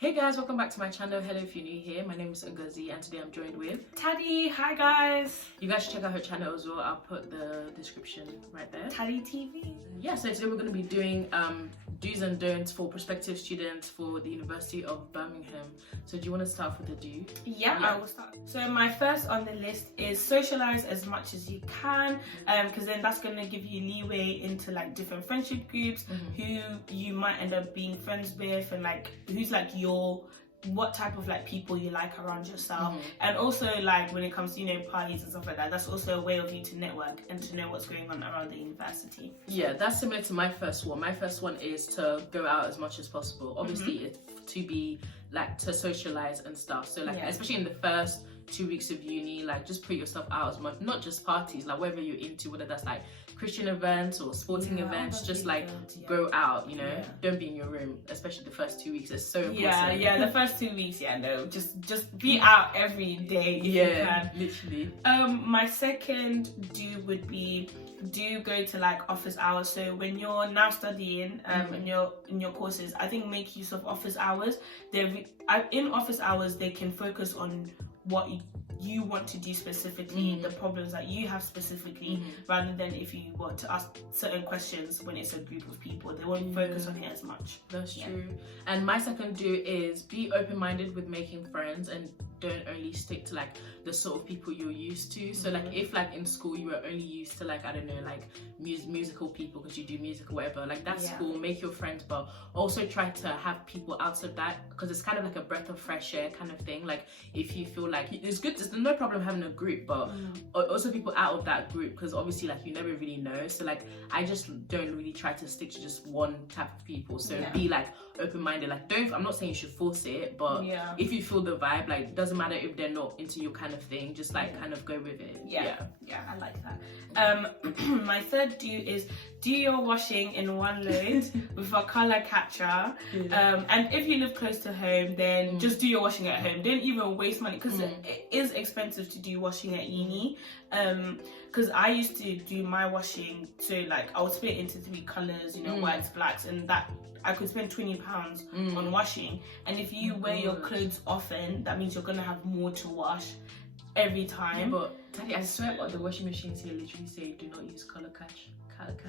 Hey guys, welcome back to my channel. Hello if you're new here. My name is Ngozi and today I'm joined with Taddy. Hi guys. You guys should check out her channel as well. I'll put the description right there. Taddytv. Yeah, so today we're going to be doing do's and don'ts for prospective students for the University of Birmingham. So do you want to start with the do? Yeah, I will start. So my first on the list is socialize as much as you can, because then that's going to give you leeway into like different friendship groups, who you might end up being friends with, and like who's like what type of like people you like around yourself. And also like when it comes to parties and stuff like that, that's also a way of you to network and to know what's going on around the university. Yeah, that's similar to my first one. My first one is to go out as much as possible. Obviously it's to be like to socialize and stuff, so like especially in the first 2 weeks of uni, like just put yourself out as much, not just parties, like whatever you're into, whether that's like Christian events or sporting events, just like go out, don't be in your room, especially the first 2 weeks. It's so important. The first 2 weeks, just be out every day if you can. Literally. My second do would be go to like office hours. So when you're now studying in your courses, I think make use of office hours. In office hours they can focus on what you want to do specifically, the problems that you have specifically, rather than if you want to ask certain questions when it's a group of people. They won't focus on it as much. That's true. And my second do is be open-minded with making friends and don't only stick to like the sort of people you're used to. So like if like in school you were only used to like, I don't know, like musical people because you do music or whatever, like that's cool, make your friends, but also try to have people out of that, because it's kind of like a breath of fresh air kind of thing. Like if you feel like it's good, there's no problem having a group, but also people out of that group, because obviously like you never really know. So like I just don't really try to stick to just one type of people. So be like open-minded, like I'm not saying you should force it, but if you feel the vibe, like doesn't matter if they're not into your kind of thing, just like kind of go with it. I like that. My third do is do your washing in one load with a color catcher. And if you live close to home, then just do your washing at home. Don't even waste money, because it is expensive to do washing at uni. Because I used to do my washing, so like I would split it into 3 colors, whites, blacks, and that I could spend £20 on washing. And if you wear your clothes often, that means you're gonna have more to wash every time. But Taddy, I swear the washing machines here literally say do not use color catch.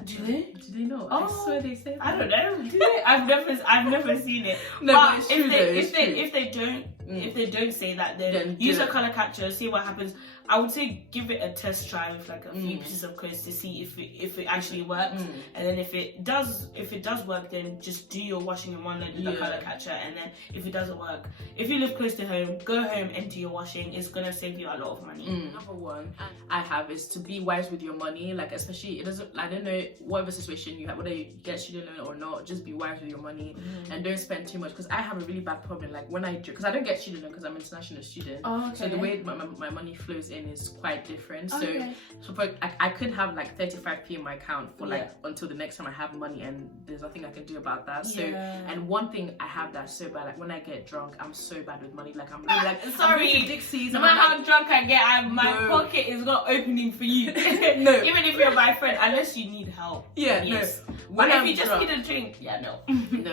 Do they? Do they not? Oh, I swear they say that. I don't know. Do they? I've never seen it. No, but it's true, if they don't say that, then use a color catcher, see what happens. I would say give it a test try with like a few pieces of clothes to see if it actually works. And then if it does work, then just do your washing in one load with the color catcher. And then if it doesn't work, if you live close to home, go home and do your washing. It's gonna save you a lot of money. Number one I have is to be wise with your money. Like especially I don't know whatever situation you have, whether you get student loan or not, just be wise with your money and don't spend too much. Because I have a really bad problem, like when because I don't get student loan because I'm an international student. So the way my money flows in is quite different. So for, I could have like 35p in my account for like until the next time I have money, and there's nothing I can do about that. So and one thing I have that's so bad, like when I get drunk, I'm so bad with money. Like I'm really like, sorry, I'm Dixie's, no matter how drunk I get, my pocket is not opening for you. No, even if you're my friend, unless you need help. Yes. But if you just need a drink,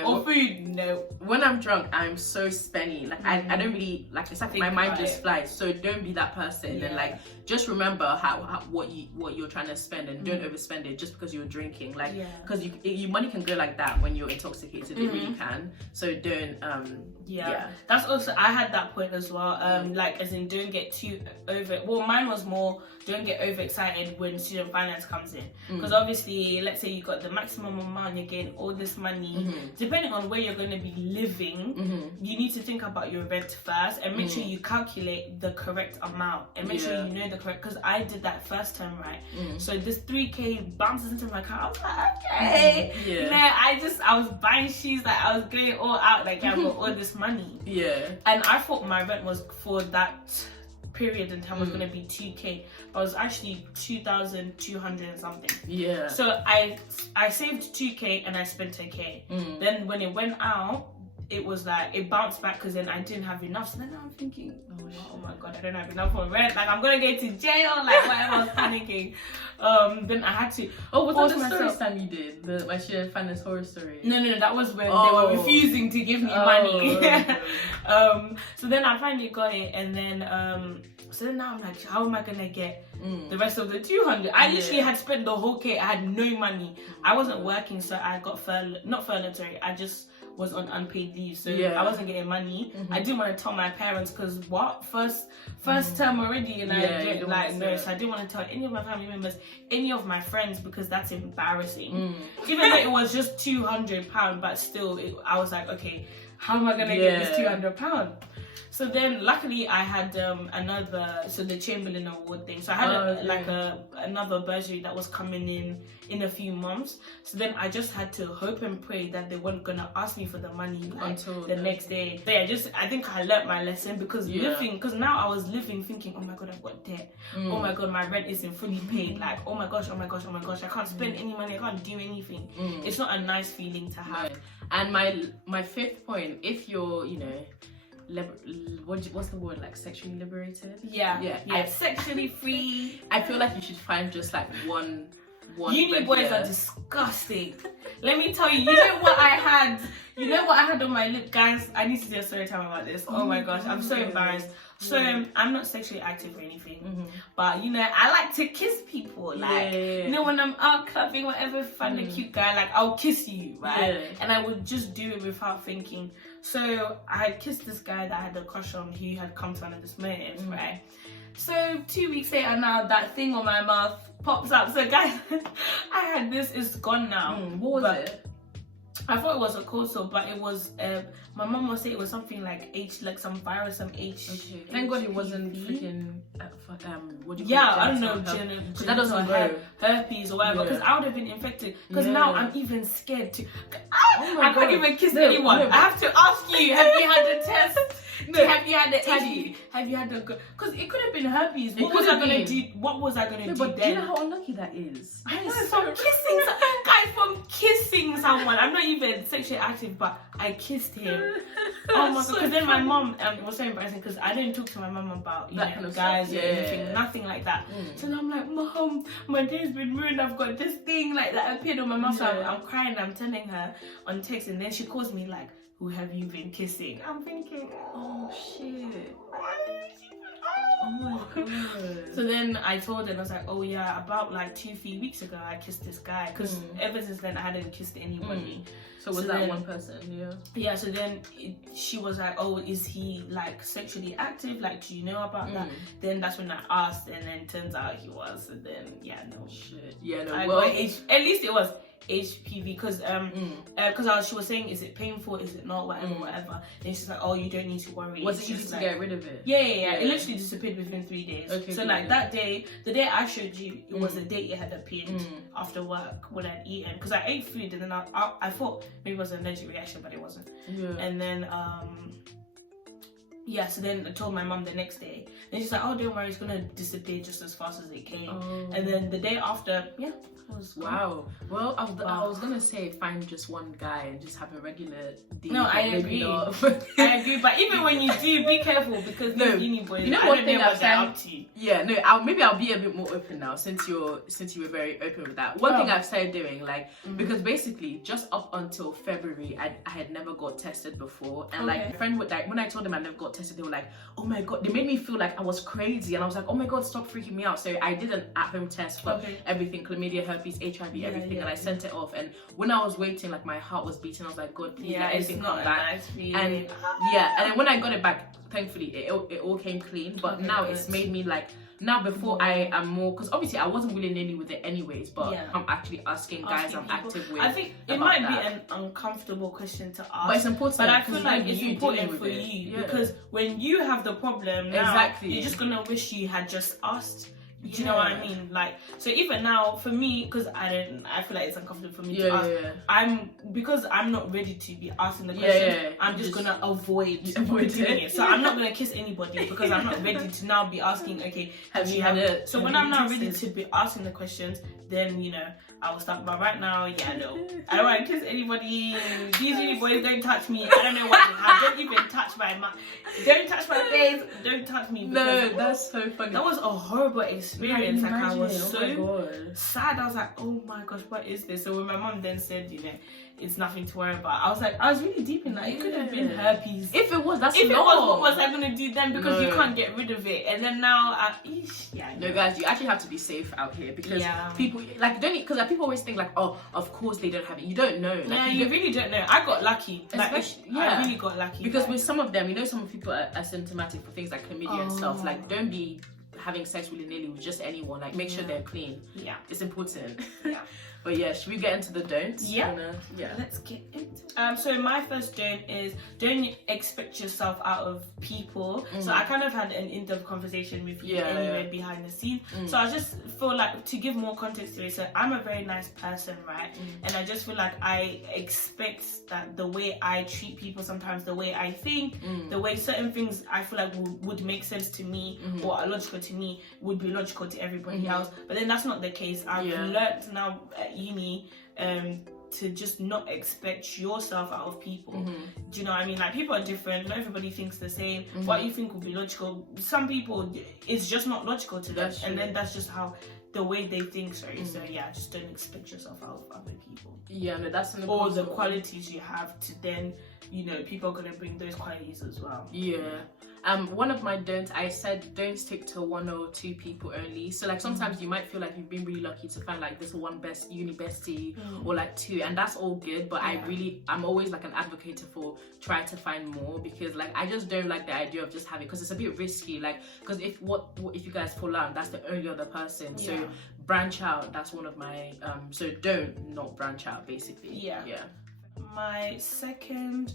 or food, no. When I'm drunk, I'm so spenny. Like I don't really like. It's like my mind just flies. So don't be that person. And like just remember how what you're trying to spend, and don't overspend it just because you're drinking. Like because your money can go like that when you're intoxicated. It really can. So don't. That's also, I had that point as well. Like as in don't get too over. Well, mine was more don't get overexcited when student finance comes in, because obviously, let's say you got the maximum amount, you're getting all this money. Depending on where you're going to be living, you need to think about your rent first and make sure you calculate the correct amount and make sure you know the correct. Because I did that first time, right? So this 3k bounces into my account. I was like, okay, I was buying shoes, like I was going all out, like I got all this money. And I thought my rent was for that period in time was going to be 2k, but it was actually 2,200 and something. So I saved 2k and I spent 1k. Then when it went out, it was like it bounced back because then I didn't have enough. So then I'm thinking, oh my god, I don't have enough for rent. Like I'm gonna get to jail. Like whatever, I was panicking. Then I had to. Oh, was that the story time you did? The my student finance horror story. No, that was when they were refusing to give me money. So then I finally got it, and then so then now I'm like, how am I gonna get the rest of the 200? I literally had spent the whole kit. I had no money. I wasn't working, so I got not furloughed. Sorry, I just was on unpaid leave, so I wasn't getting money. I didn't want to tell my parents because first term already, and I didn't like no, so I didn't want to tell any of my family members, any of my friends, because that's embarrassing. Even though it was just £200, but still, I was like, okay, how am I gonna get this £200? So then, luckily, I had the Chamberlain Award thing. So I had another bursary that was coming in a few months. So then I just had to hope and pray that they weren't gonna ask me for the money until the next day. So I think I learnt my lesson because now I was living thinking, oh my god, I've got debt. Oh my god, my rent isn't fully paid. Like, oh my gosh, I can't spend any money. I can't do anything. It's not a nice feeling to have. And my fifth point, if you're, what's the word, like sexually liberated? Yeah. Sexually free. I feel like you should find just like one uni boys are disgusting. Let me tell you, you know what I had on my lip, guys. I need to do a story time about this. Oh my gosh, I'm so embarrassed. So I'm not sexually active or anything, but I like to kiss people. Like when I'm out clubbing, whatever, find a cute guy, like I'll kiss you, right? And I would just do it without thinking. So I had kissed this guy that I had a crush on. He had come to one of his motives, right? So 2 weeks later, now that thing on my mouth pops up. So guys, I had this. It's gone now. What was it? I thought it was a cold sore, but it was. My mum was saying it was something like some virus, some H. Okay. Thank God it wasn't freaking. What do you call it? I don't know. Because that doesn't have herpes or whatever. Because I would have been infected. Because now I'm even scared to. I can't even kiss anyone. I have to ask you. Have you had a test? No, have you had the Taddy? Have you had the? Because it could have been herpes. What was I gonna do? What was I gonna do but then? Do you know how unlucky that is? I know, from kissing someone. I'm not even sexually active, but I kissed him. Oh my god! Because then my mom, it was so embarrassing because I didn't talk to my mom about guys or anything, nothing like that. So now I'm like, Mom, my day's been ruined. I've got this thing like that appeared on my mouth. So I'm crying. I'm telling her on text, and then she calls me like, who have you been kissing? I'm thinking, oh shit. Oh my god. So then I told her, and I was like, oh yeah, about like 2-3 weeks ago I kissed this guy, because ever since then I hadn't kissed anybody. So was that one person? Yeah, so then she was like, oh, is he like sexually active? Like, do you know about that? Then that's when I asked, and then turns out he was. And then at least it was HPV, because she was saying, is it painful, is it not, whatever. Then she's like, oh, you don't need to worry. Was it easy to get rid of it? Yeah. It literally disappeared within 3 days. Okay, so like that day, the day I showed you, it was the day it had appeared after work when I'd eaten, because I ate food, and then I thought maybe it was an allergic reaction, but it wasn't. And then so then I told my mum the next day. Then she's like, oh, don't worry, it's gonna disappear just as fast as it came. And then the day after, wow. Well, I was gonna say find just one guy and just have a regular date. No, I agree. I agree, but even when you do, be careful, because these uni boys, you know what thing I've said? Yeah, no, I'll be a bit more open now, since you were very open with that. One thing I've started doing, like, because basically just up until February, I had never got tested before, and like a friend would, like, when I told them I never got tested, they were like, oh my god, they made me feel like I was crazy, and I was like, oh my god, stop freaking me out. So I did an at-home test for everything, chlamydia, herpes, HIV, everything, and I sent it off. And when I was waiting, like, my heart was beating. I was like, God, please, let everything come back. Nice and then when I got it back, thankfully it all came clean. But now it's made me like, now before I am more, because obviously I wasn't willy-nilly with it anyways, but I'm actually asking guys I'm active with. I think it might be an uncomfortable question to ask, but it's important. But I feel like it's important for you, because when you have the problem now, you're just gonna wish you had just asked. Do you know what I mean? Like, so even now, for me, because I feel like it's uncomfortable for me to ask. Because I'm not ready to be asking the questions. I'm just gonna avoid doing it. So I'm not gonna kiss anybody because I'm not ready to now be asking. Okay, have you had it? So when I'm not ready to be asking the questions, then you know I will start. But right now, no, I don't want to kiss anybody. These uni boys don't touch me. I don't know what they have. Don't even touch my mouth. Don't touch my face. Don't touch me. No, that's so funny. That was a horrible experience. Like I was so sad. I was like, oh my gosh, what is this? So when my mom then said, you know, it's nothing to worry about, I was like, I was really deep in that. It could have been herpes. If it was, what was I gonna do then? Because you can't get rid of it. And then now, no, guys, you actually have to be safe out here because people like don't because like, people always think like, oh, of course they don't have it. You don't know. Like, you really don't know. I got lucky. Like, I really got lucky because with some of them, you know, some people are symptomatic for things like chlamydia and stuff. Like, don't be having sex willy-nilly with just anyone. Like, make sure they're clean. Yeah, it's important. Yeah. But yeah, should we get into the don'ts? Yeah. Let's get into it. So my first don't is don't expect yourself out of people. So I kind of had an in-depth conversation with you anyway behind the scene. So I just feel like to give more context to it. So I'm a very nice person, right? And I just feel like I expect that the way I treat people, sometimes the way I think, the way certain things I feel like would make sense to me or are logical to me would be logical to everybody else. But then that's not the case. I've learned now at uni to just not expect yourself out of people. Do you know what I mean? Like, people are different. Not everybody thinks the same. What you think will be logical, some people it's just not logical to them. And then that's just how the way they think. So yeah, just don't expect yourself out of other people. Yeah, no, that's an or the qualities you have to then, you know, people are gonna bring those qualities as well. Yeah. One of my don'ts, I said don't stick to one or two people only. So like sometimes you might feel like you've been really lucky to find like this one uni bestie or like two, and that's all good. But I'm always like an advocate for try to find more, because like I just don't like the idea of just having, because it's a bit risky. Like, because if you guys fall out, that's the only other person. So branch out. That's one of my so not branch out basically. Yeah. My second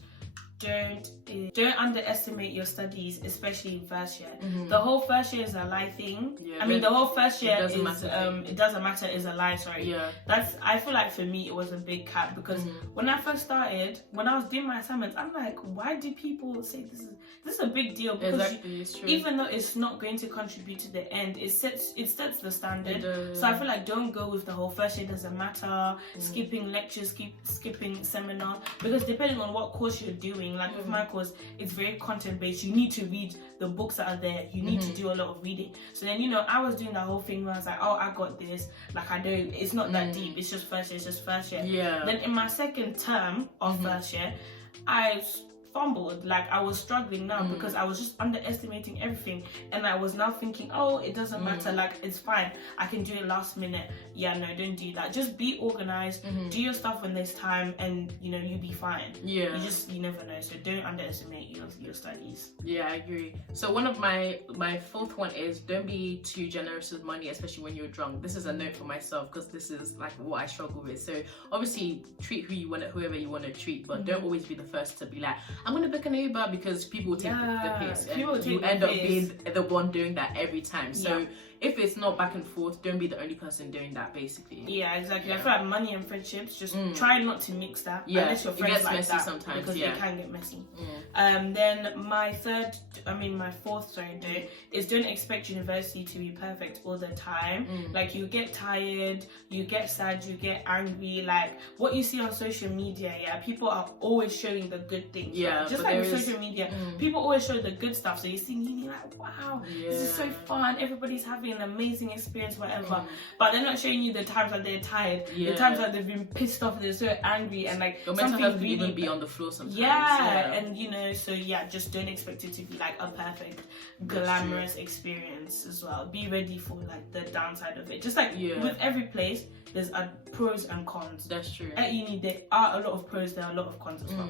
don't underestimate your studies, especially in first year. The whole first year is a lie thing. I mean, the whole first year it doesn't matter is a lie. Sorry. I feel like for me it was a big cap, because when I first started, when I was doing my assignments, I'm like, why do people say this is a big deal? Because even though it's not going to contribute to the end, it sets the standard. So I feel like don't go with the whole first year doesn't matter, skipping lectures, skipping seminar, because depending on what course you're doing, like with my course, it's very content based. You need to read the books that are there. You need to do a lot of reading. So then, you know, I was doing that whole thing where I was like, oh, I got this. Like, I don't, it's not that deep. It's just first year. Yeah. Then in my second term of first year, I fumbled. Like, I was struggling now because I was just underestimating everything, and I was now thinking, oh, it doesn't matter, like it's fine, I can do it last minute. Yeah, no, don't do that. Just be organized, do your stuff when there's time, and you know, you'll be fine. You never know. So don't underestimate your studies. Yeah, I agree. So one of my fourth one is don't be too generous with money, especially when you're drunk. This is a note for myself, because this is like what I struggle with. So obviously treat whoever you want to treat, but don't always be the first to be like, I'm gonna book an Uber, because people will take the piss, and you end up being the one doing that every time. So if it's not back and forth, don't be the only person doing that, basically. Yeah, exactly. I feel like money and friendships, just try not to mix that. Unless your friends gets like messy that, sometimes, because it can get messy. Then my fourth don't is don't expect university to be perfect all the time. Like, you get tired, you get sad, you get angry. Like, what you see on social media, people are always showing the good things. Just like with social media, people always show the good stuff. So you see uni, like, wow, this is so fun, everybody's having an amazing experience, whatever. But they're not showing you the times that they're tired, the times that they've been pissed off, they're so angry, and like your mental health really even be on the floor sometimes. And you know, so just don't expect it to be like a perfect, glamorous experience as well. Be ready for like the downside of it. Just like with every place, there's pros and cons. That's true. At uni, there are a lot of pros, there are a lot of cons as well.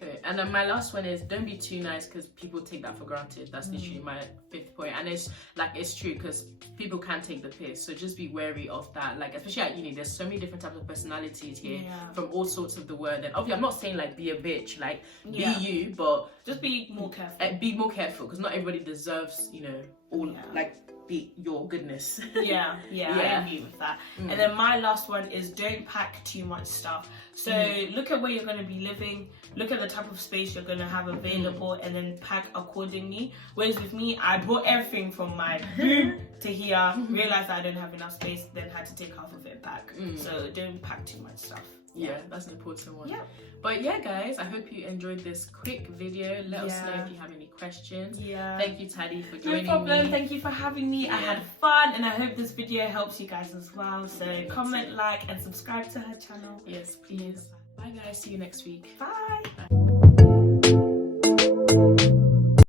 Okay. And then my last one is don't be too nice because people take that for granted. That's literally my 5th point. And it's like, it's true because people can take the piss. So just be wary of that. Like, especially at uni, there's so many different types of personalities here from all sorts of the world. And obviously, I'm not saying like be a bitch, like be you, but just be more careful. Be more careful because not everybody deserves, you know, all like be your goodness. yeah, I agree with that. And then my last one is don't pack too much stuff. So look at where you're going to be living, look at the type of space you're going to have available, and then pack accordingly. Whereas with me, I brought everything from my room to here, realized that I don't have enough space, then had to take half of it back. So don't pack too much stuff. Yeah, that's an important one. Yeah. But yeah, guys, I hope you enjoyed this quick video. Let us know if you have any questions. Yeah. Thank you, Taddy, for joining No problem. me. Thank you for having me. I had fun, and I hope this video helps you guys as well. So comment, like, and subscribe to her channel. Yes, please. Bye, guys. See you next week. Bye.